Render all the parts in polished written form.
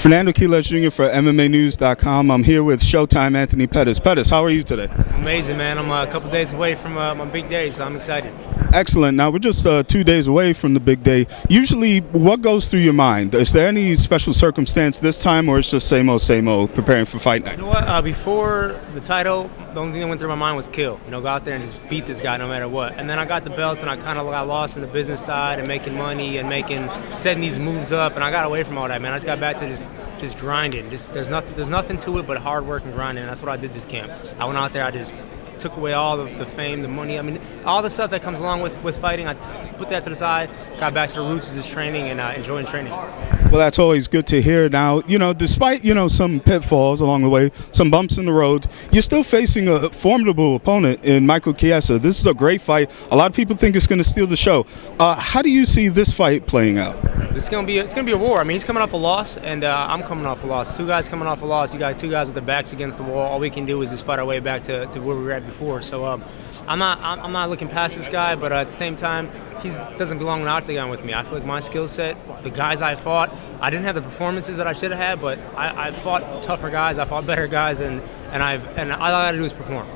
Fernando Quiles Jr. for MMAnews.com. I'm here with Showtime Anthony Pettis. Pettis, how are you today? Amazing, man. I'm a couple days away from my big day, so I'm excited. Excellent. Now, we're just 2 days away from the big day. Usually, what goes through your mind? Is there any special circumstance this time, or it's just same old, preparing for fight night? You know what? Before the title, the only thing that went through my mind was kill. Go out there and just beat this guy no matter what. And then I got the belt, and I kind of got lost in the business side and making money and setting these moves up, and I got away from all that, man. I just got back to just grinding. There's nothing to it but hard work and grinding. And that's what I did this camp. I went out there, I just took away all the fame, the money. I mean, all the stuff that comes along with fighting. I put that to the side, got back to the roots of just training and enjoying training. Well, that's always good to hear. Now, despite, some pitfalls along the way, some bumps in the road, you're still facing a formidable opponent in Michael Chiesa. This is a great fight. A lot of people think it's going to steal the show. How do you see this fight playing out? It's gonna be a war. I mean, he's coming off a loss, and I'm coming off a loss. Two guys coming off a loss. You got two guys with their backs against the wall. All we can do is just fight our way back to where we were at before. So I'm not looking past this guy, but at the same time, he doesn't belong in the octagon with me. I feel like my skill set, the guys I fought, I didn't have the performances that I should have had, but I fought tougher guys, I fought better guys, and all I got to do is perform.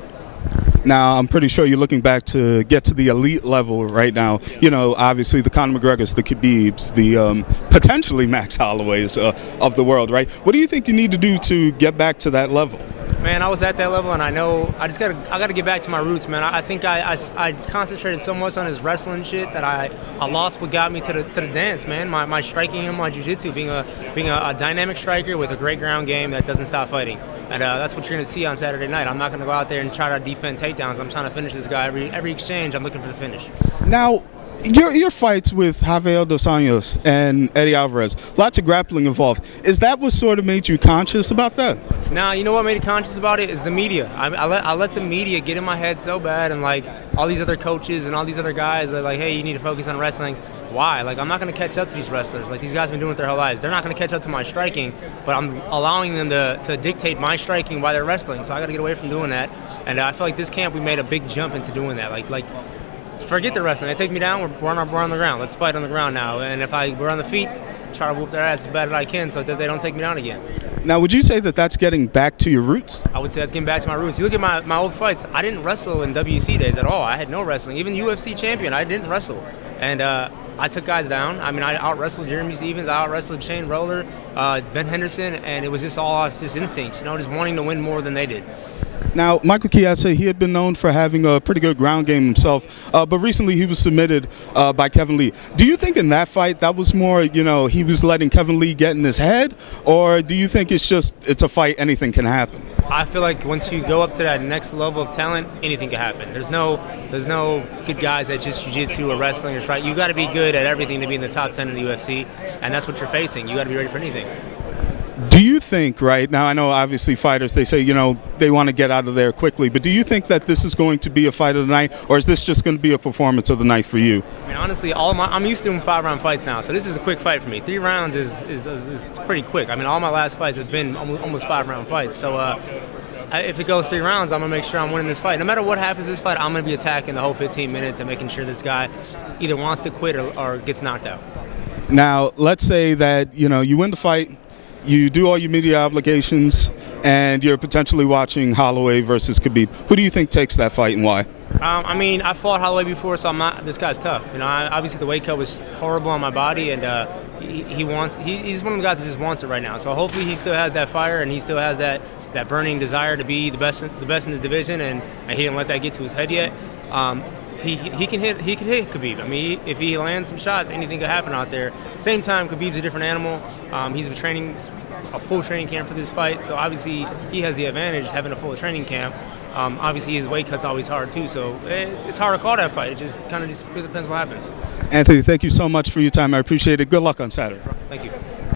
Now, I'm pretty sure you're looking back to get to the elite level right now. Obviously the Conor McGregors, the Khabibs, the potentially Max Holloways of the world, right? What do you think you need to do to get back to that level? Man, I was at that level, and I know I got to get back to my roots, man. I think I concentrated so much on this wrestling shit that I lost what got me to the dance, man. My striking and my jiu-jitsu, being a dynamic striker with a great ground game that doesn't stop fighting. And that's what you're going to see on Saturday night. I'm not going to go out there and try to defend takedowns. I'm trying to finish this guy every exchange. I'm looking for the finish. Now, your fights with Rafael dos Anjos and Eddie Alvarez, lots of grappling involved. Is that what sort of made you conscious about that? Nah, you know what made me conscious about it is the media. I let the media get in my head so bad, and like all these other coaches and all these other guys are like, hey, you need to focus on wrestling. Why? Like, I'm not going to catch up to these wrestlers. Like, these guys have been doing it their whole lives. They're not going to catch up to my striking, but I'm allowing them to dictate my striking while they're wrestling. So I got to get away from doing that. And I feel like this camp we made a big jump into doing that. Like forget the wrestling. They take me down. We're on the ground. Let's fight on the ground now. And if we're on the feet, try to whoop their ass as bad as I can so that they don't take me down again. Now, would you say that that's getting back to your roots? I would say that's getting back to my roots. You look at my old fights, I didn't wrestle in WC days at all. I had no wrestling. Even UFC champion, I didn't wrestle. And I took guys down. I mean, I out-wrestled Jeremy Stevens, I out-wrestled Shane Roller, Ben Henderson, and it was just all off just instincts, just wanting to win more than they did. Now, Michael Chiesa, he had been known for having a pretty good ground game himself, but recently he was submitted by Kevin Lee. Do you think in that fight that was more, he was letting Kevin Lee get in his head, or do you think it's a fight, anything can happen? I feel like once you go up to that next level of talent, anything can happen. There's no good guys at just jiu-jitsu or wrestling or strike. You got to be good at everything to be in the top 10 in the UFC, and that's what you're facing. You got to be ready for anything. Do you think, right now, I know obviously fighters, they say, they want to get out of there quickly, but do you think that this is going to be a fight of the night, or is this just going to be a performance of the night for you? I mean, honestly, I'm used to doing 5-round fights now, so this is a quick fight for me. 3 rounds is pretty quick. I mean, all my last fights have been almost 5-round fights, so if it goes 3 rounds, I'm going to make sure I'm winning this fight. No matter what happens in this fight, I'm going to be attacking the whole 15 minutes and making sure this guy either wants to quit or gets knocked out. Now, let's say that, you win the fight, you do all your media obligations, and you're potentially watching Holloway versus Khabib. Who do you think takes that fight and why? I mean, I fought Holloway before, so this guy's tough. Obviously the weight cut was horrible on my body, and he's one of the guys that just wants it right now. So hopefully he still has that fire, and he still has that burning desire to be the best in his division, and he didn't let that get to his head yet. He can hit Khabib. I mean, if he lands some shots, anything could happen out there. Same time, Khabib's a different animal. He's a full training camp for this fight, so obviously he has the advantage having a full training camp. Obviously his weight cut's always hard too, so it's hard to call that fight. It just kind of depends what happens. Anthony, thank you so much for your time. I appreciate it. Good luck on Saturday. Thank you.